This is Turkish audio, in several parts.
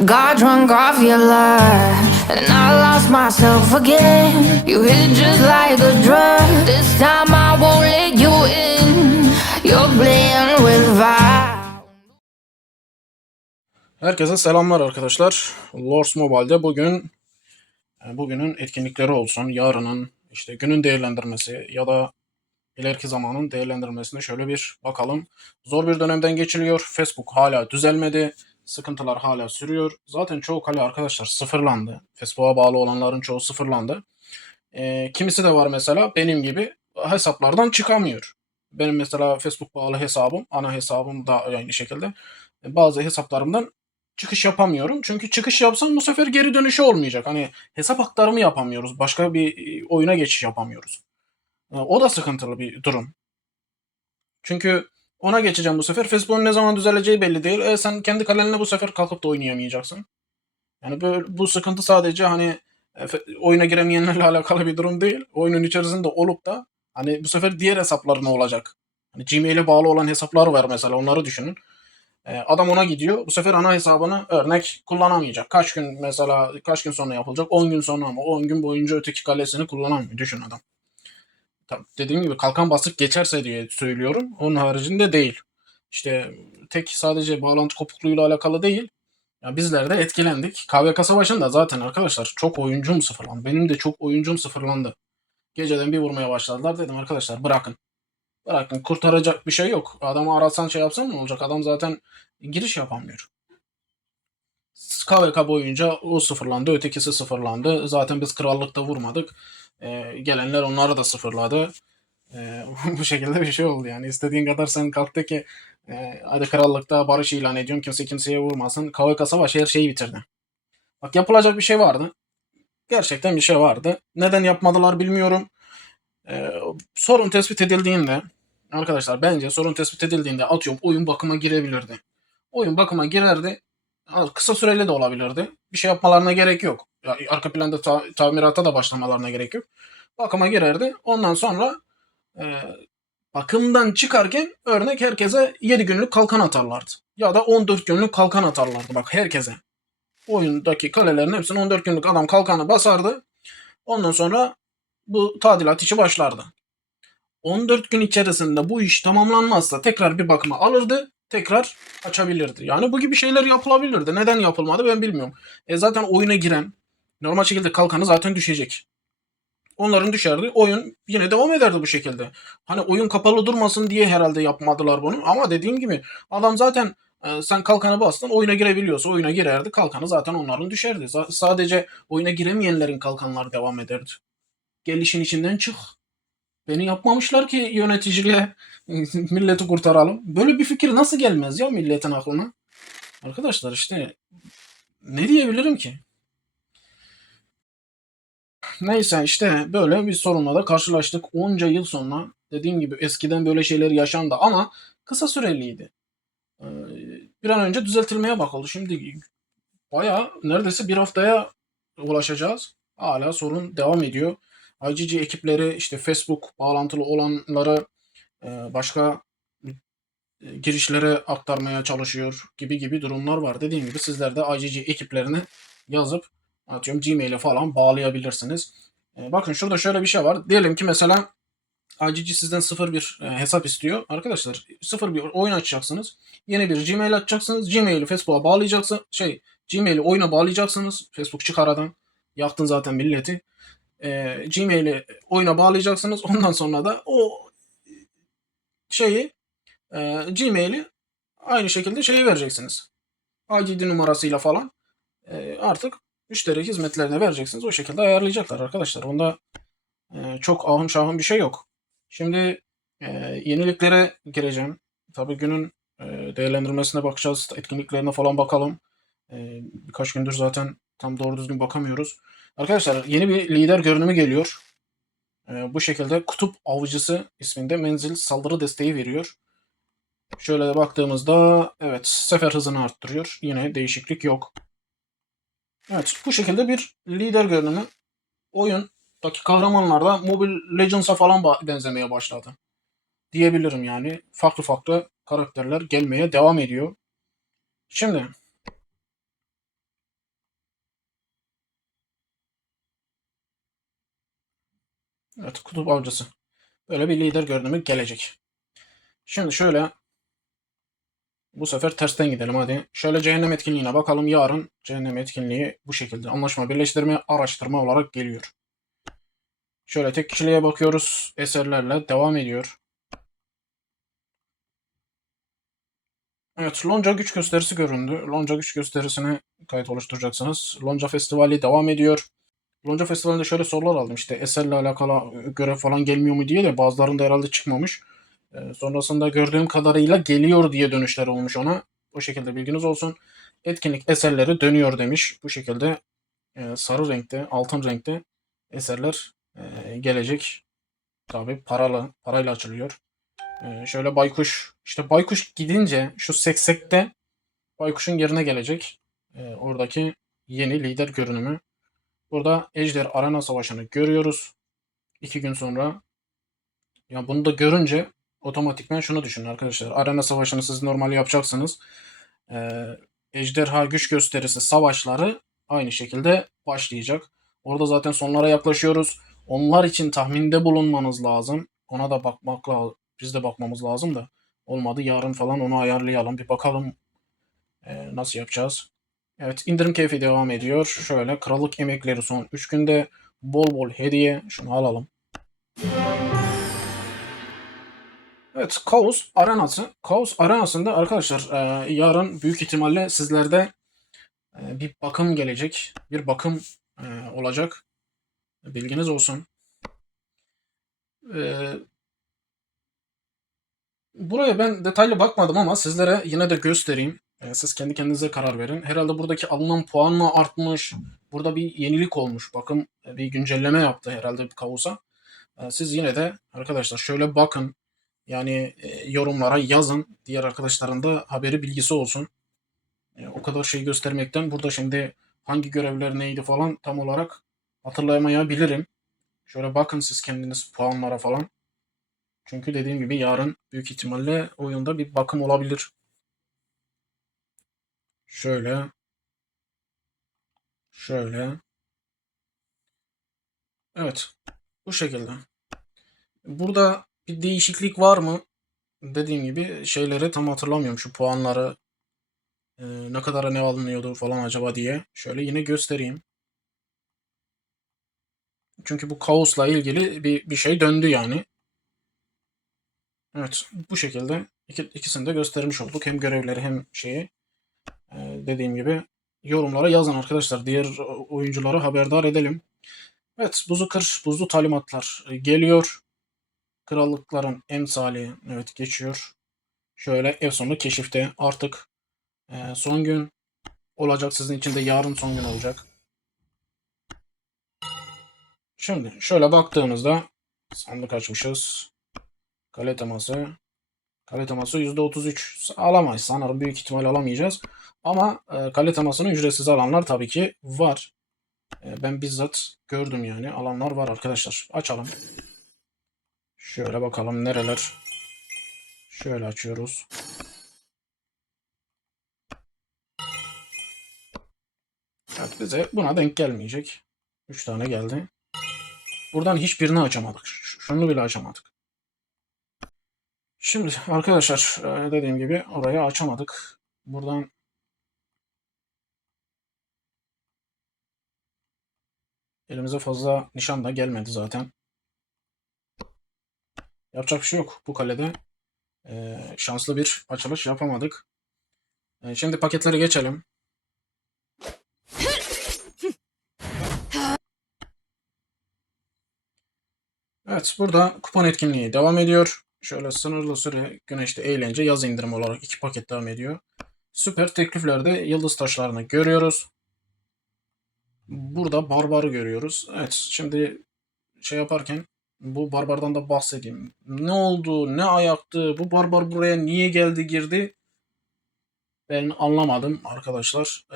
Got drunk off your love, and I lost myself again. You hit just like a drug. This time I won't let you in. You're playing with fire. Herkese selamlar arkadaşlar. Lords Mobile'de bugünün etkinlikleri olsun, yarının işte günün değerlendirmesi ya da ileriki zamanın değerlendirmesine şöyle bir bakalım. Zor bir dönemden geçiliyor. Facebook hala düzelmedi. Sıkıntılar hala sürüyor. Zaten çoğu kale arkadaşlar sıfırlandı. Facebook'a bağlı olanların çoğu sıfırlandı. Kimisi de var mesela benim gibi hesaplardan çıkamıyor. Benim mesela Facebook bağlı hesabım, ana hesabım da aynı şekilde. Bazı hesaplarımdan çıkış yapamıyorum. Çünkü çıkış yapsam bu sefer geri dönüşü olmayacak. Hani hesap aktarımı yapamıyoruz. Başka bir oyuna geçiş yapamıyoruz. O da sıkıntılı bir durum. Çünkü ona geçeceğim bu sefer. Facebook'un ne zaman düzeleceği belli değil. Sen kendi kalenine bu sefer kalkıp da oynayamayacaksın. Yani bu sıkıntı sadece hani oyuna giremeyenlerle alakalı bir durum değil. Oyunun içerisinde olup da hani bu sefer diğer hesaplar ne olacak? Hani Gmail'e bağlı olan hesaplar var mesela, onları düşünün. Adam ona gidiyor. Bu sefer ana hesabını örnek kullanamayacak. Kaç gün sonra yapılacak? 10 gün sonra ama 10 gün boyunca öteki kalesini kullanamıyor. Düşün adam. Dediğim gibi kalkan basıp geçerse diye söylüyorum. Onun haricinde değil. İşte tek sadece bağlantı kopukluğuyla alakalı değil. Ya bizler de etkilendik. KVK Savaşı'nda zaten arkadaşlar çok oyuncum sıfırlandı. Benim de çok oyuncum sıfırlandı. Geceden bir vurmaya başladılar. Dedim arkadaşlar bırakın. Bırakın, kurtaracak bir şey yok. Adamı arasan şey yapsan ne olacak? Adam zaten giriş yapamıyor. KVK boyunca o sıfırlandı, ötekisi sıfırlandı. Zaten biz krallıkta vurmadık. Gelenler onları da sıfırladı. Bu şekilde bir şey oldu yani. İstediğin kadar sen kalktı ki hadi krallıkta barış ilan ediyorum, kimse kimseye vurmasın. KVK Savaşı her şeyi bitirdi. Bak, yapılacak bir şey vardı. Gerçekten bir şey vardı. Neden yapmadılar bilmiyorum. Sorun tespit edildiğinde arkadaşlar, bence sorun tespit edildiğinde atıyorum oyun bakıma girebilirdi. Oyun bakıma girerdi. Kısa süreli de olabilirdi. Bir şey yapmalarına gerek yok. Ya, arka planda tamirata da başlamalarına gerek yok. Bakıma girerdi. Ondan sonra e, bakımdan çıkarken örnek herkese 7 günlük kalkan atarlardı. Ya da 14 günlük kalkan atarlardı bak herkese. Oyundaki kalelerin hepsini 14 günlük adam kalkanı basardı. Ondan sonra bu tadilat işi başlardı. 14 gün içerisinde bu iş tamamlanmazsa tekrar bir bakıma alırdı, tekrar açabilirdi. Yani bu gibi şeyler yapılabilirdi. Neden yapılmadı ben bilmiyorum. Zaten oyuna giren normal şekilde kalkanı zaten düşecek. Onların düşerdi. Oyun yine devam ederdi bu şekilde. Hani oyun kapalı durmasın diye herhalde yapmadılar bunu. Ama dediğim gibi adam zaten sen kalkanı bastın oyuna girebiliyorsa oyuna girerdi. Kalkanı zaten onların düşerdi. Sadece oyuna giremeyenlerin kalkanları devam ederdi. Gel işin içinden çık. Beni yapmamışlar ki yöneticiliğe milleti kurtaralım. Böyle bir fikir nasıl gelmez ya milletin aklına? Arkadaşlar işte ne diyebilirim ki? Neyse işte böyle bir sorunla da karşılaştık. Onca yıl sonra dediğim gibi eskiden böyle şeyler yaşandı ama kısa süreliydi. Ee, Bir an önce düzeltilmeye bakıldı. Şimdi bayağı neredeyse bir haftaya ulaşacağız. Hala sorun devam ediyor. IGG ekipleri işte Facebook bağlantılı olanları başka girişlere aktarmaya çalışıyor gibi durumlar var. Dediğim gibi sizler de IGG ekiplerine yazıp atıyorum Gmail'e falan bağlayabilirsiniz. Bakın şurada şöyle bir şey var. Diyelim ki mesela IGG sizden sıfır bir hesap istiyor. Arkadaşlar sıfır bir oyun açacaksınız. Yeni bir Gmail açacaksınız. Gmail'i Facebook'a bağlayacaksınız. Gmail'i oyuna bağlayacaksınız. Facebook çık aradan. Yaktın zaten milleti. Gmail'i oyuna bağlayacaksınız. Ondan sonra da o şeyi Gmail'i aynı şekilde şeyi vereceksiniz. IGD numarasıyla falan artık müşteri hizmetlerine vereceksiniz. O şekilde ayarlayacaklar arkadaşlar. Onda çok ahım şahım bir şey yok. Şimdi yeniliklere gireceğim. Tabii günün değerlendirmesine bakacağız. Etkinliklerine falan bakalım. Birkaç gündür zaten tam doğru düzgün bakamıyoruz. Arkadaşlar yeni bir lider görünümü geliyor. Bu şekilde Kutup Avcısı isminde menzil saldırı desteği veriyor. Şöyle baktığımızda evet sefer hızını arttırıyor. Yine değişiklik yok. Evet bu şekilde bir lider görünümü oyundaki kahramanlar da Mobile Legends'a falan benzemeye başladı. Diyebilirim yani. Farklı farklı karakterler gelmeye devam ediyor. Şimdi Evet, kutup avcısı. Böyle bir lider görünümü gelecek. Şimdi şöyle bu sefer tersten gidelim hadi. Şöyle cehennem etkinliğine bakalım. Yarın cehennem etkinliği bu şekilde. Anlaşma, birleştirme, araştırma olarak geliyor. Şöyle tek kişiliğe bakıyoruz. Eserlerle devam ediyor. Evet, Lonca güç gösterisi göründü. Lonca güç gösterisine kayıt oluşturacaksınız. Lonca Festivali devam ediyor. Lonca Festivali'nde şöyle sorular aldım. İşte eserle alakalı görev falan gelmiyor mu diye de bazılarında herhalde çıkmamış. Sonrasında gördüğüm kadarıyla geliyor diye dönüşler olmuş ona. O şekilde bilginiz olsun. Etkinlik eserleri dönüyor demiş. Bu şekilde sarı renkte, altın renkte eserler gelecek. Tabii parayla açılıyor. Şöyle baykuş, işte baykuş gidince şu seksekte baykuşun yerine gelecek. Oradaki yeni lider görünümü. Burada Ejder Arena Savaşı'nı görüyoruz. 2 gün sonra. Ya bunu da görünce otomatikman şunu düşünün arkadaşlar. Arena Savaşı'nı siz normal yapacaksınız. Ee, Ejderha güç gösterisi savaşları aynı şekilde başlayacak. Orada zaten sonlara yaklaşıyoruz. Onlar için tahminde bulunmanız lazım. Ona da bakmak lazım. Biz de bakmamız lazım da. Olmadı yarın falan onu ayarlayalım. Bir bakalım nasıl yapacağız. Evet, indirim keyfi devam ediyor. Şöyle krallık emekleri son 3 günde bol bol hediye. Şunu alalım. Evet, Kaos Arenası. Kaos Arenası'nda arkadaşlar yarın büyük ihtimalle sizlerde bir bakım gelecek. Bir bakım olacak. Bilginiz olsun. E, Buraya ben detaylı bakmadım ama sizlere yine de göstereyim. Siz kendi kendinize karar verin. Herhalde buradaki alınan puan mı artmış? Burada bir yenilik olmuş. Bakın bir güncelleme yaptı herhalde Kaos'a. Siz yine de arkadaşlar şöyle bakın. Yani yorumlara yazın. Diğer arkadaşların da haberi bilgisi olsun. O kadar şey göstermekten burada şimdi hangi görevler neydi falan tam olarak hatırlayamayabilirim. Şöyle bakın siz kendiniz puanlara falan. Çünkü dediğim gibi yarın büyük ihtimalle oyunda bir bakım olabilir. Şöyle, şöyle. Evet, bu şekilde. Burada bir değişiklik var mı? Dediğim gibi şeyleri tam hatırlamıyorum. Şu puanları ne kadara ne alınıyordu falan acaba diye. Şöyle yine göstereyim. Çünkü bu kaosla ilgili bir şey döndü yani. Evet, bu şekilde ikisini de göstermiş olduk. Hem görevleri hem şeyi. Dediğim gibi yorumlara yazın arkadaşlar. Diğer oyuncuları haberdar edelim. Evet, buzu kır, buzlu talimatlar geliyor. Krallıkların emsali evet geçiyor. Şöyle ev sonu keşifte artık son gün olacak. Sizin için de yarın son gün olacak. Şimdi şöyle baktığımızda sandık açmışız. Kale teması. Kale teması %33 alamayız. Sanırım büyük ihtimal alamayacağız. Ama kale temasını ücretsiz alanlar tabii ki var. Ben bizzat gördüm yani. Alanlar var arkadaşlar. Açalım. Şöyle bakalım nereler. Şöyle açıyoruz. Evet, bize buna denk gelmeyecek. 3 tane geldi. Buradan hiçbirini açamadık. Şunu bile açamadık. Şimdi arkadaşlar dediğim gibi orayı açamadık. Buradan elimize fazla nişan da gelmedi zaten. Yapacak bir şey yok. Bu kalede şanslı bir açılış yapamadık. Şimdi paketleri geçelim. Evet, burada kupon etkinliği devam ediyor. Şöyle sınırlı süre güneşte eğlence yaz indirim olarak 2 paket devam ediyor. Süper tekliflerde yıldız taşlarını görüyoruz. Burada barbarı görüyoruz. Evet, şimdi şey yaparken bu barbardan da bahsedeyim. Ne oldu, ne ayaktı, bu barbar buraya niye geldi girdi? Ben anlamadım arkadaşlar.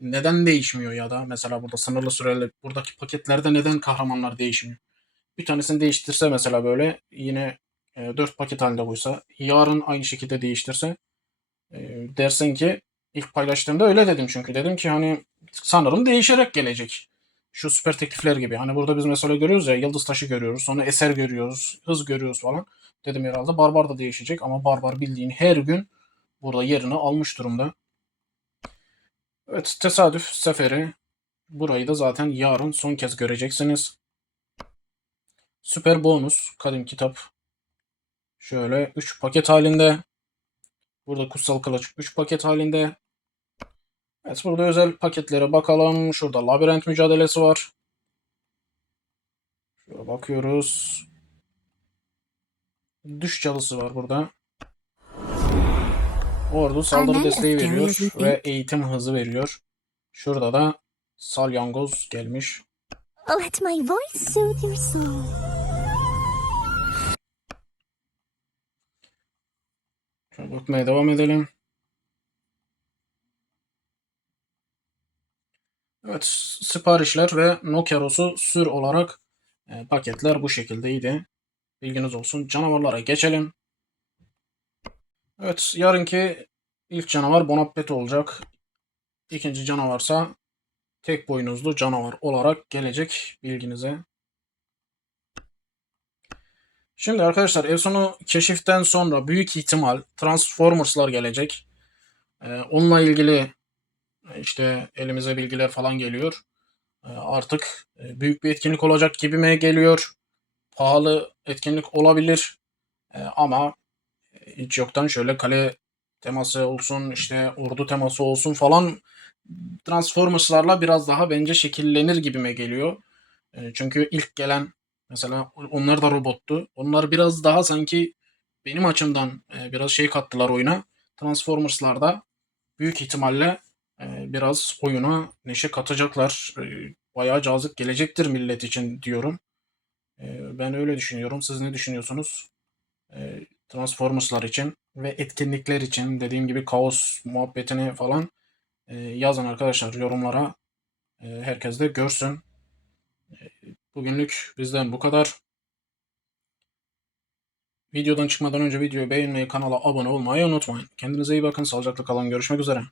Neden değişmiyor ya da mesela burada sınırlı süreli buradaki paketlerde neden kahramanlar değişmiyor? Bir tanesini değiştirse mesela böyle yine 4 paket halinde buysa yarın aynı şekilde değiştirse dersen ki ilk paylaştığımda öyle dedim çünkü dedim ki hani sanırım değişerek gelecek. şu süper teklifler gibi. Hani burada biz mesela görüyoruz ya, yıldız taşı görüyoruz. Sonra eser görüyoruz. Hız görüyoruz falan. Dedim herhalde barbar da değişecek. Ama barbar bildiğin her gün burada yerini almış durumda. Evet, tesadüf seferi. Burayı da zaten yarın son kez göreceksiniz. Süper bonus. Kadim kitap. Şöyle 3 paket halinde. Burada kutsal kılıç 3 paket halinde. Evet, burada özel paketlere bakalım. Şurada labirent mücadelesi var. Şöyle bakıyoruz. Düş çalısı var burada. Ordu saldırı desteği veriyor ve eğitim hızı veriyor. Şurada da salyangoz gelmiş. Let my voice soothe your soul. Şöyle bakmaya devam edelim. Evet, siparişler ve Nokiaros'u sür olarak paketler bu şekildeydi. Bilginiz olsun. Canavarlara geçelim. Evet, yarınki ilk canavar Bonaparte olacak. İkinci canavarsa tek boynuzlu canavar olarak gelecek, bilginize. Şimdi arkadaşlar, Efsun'u keşiften sonra büyük ihtimal Transformers'lar gelecek. Onunla ilgili işte elimize bilgiler falan geliyor. Artık büyük bir etkinlik olacak gibime geliyor. Pahalı etkinlik olabilir. Ama hiç yoktan şöyle kale teması olsun, işte ordu teması olsun falan, Transformers'larla biraz daha bence şekillenir gibime geliyor. Çünkü ilk gelen mesela onlar da robottu. Onlar biraz daha sanki benim açımdan biraz şey kattılar oyuna. Transformers'larda büyük ihtimalle biraz oyuna neşe katacaklar. Bayağı cazip gelecektir millet için diyorum. Ben öyle düşünüyorum. Siz ne düşünüyorsunuz? Transformers'lar için ve etkinlikler için, dediğim gibi kaos muhabbetini falan yazın arkadaşlar yorumlara. Herkes de görsün. Bugünlük bizden bu kadar. Videodan çıkmadan önce videoyu beğenmeyi, kanala abone olmayı unutmayın. Kendinize iyi bakın. Sağlıcakla kalın. Görüşmek üzere.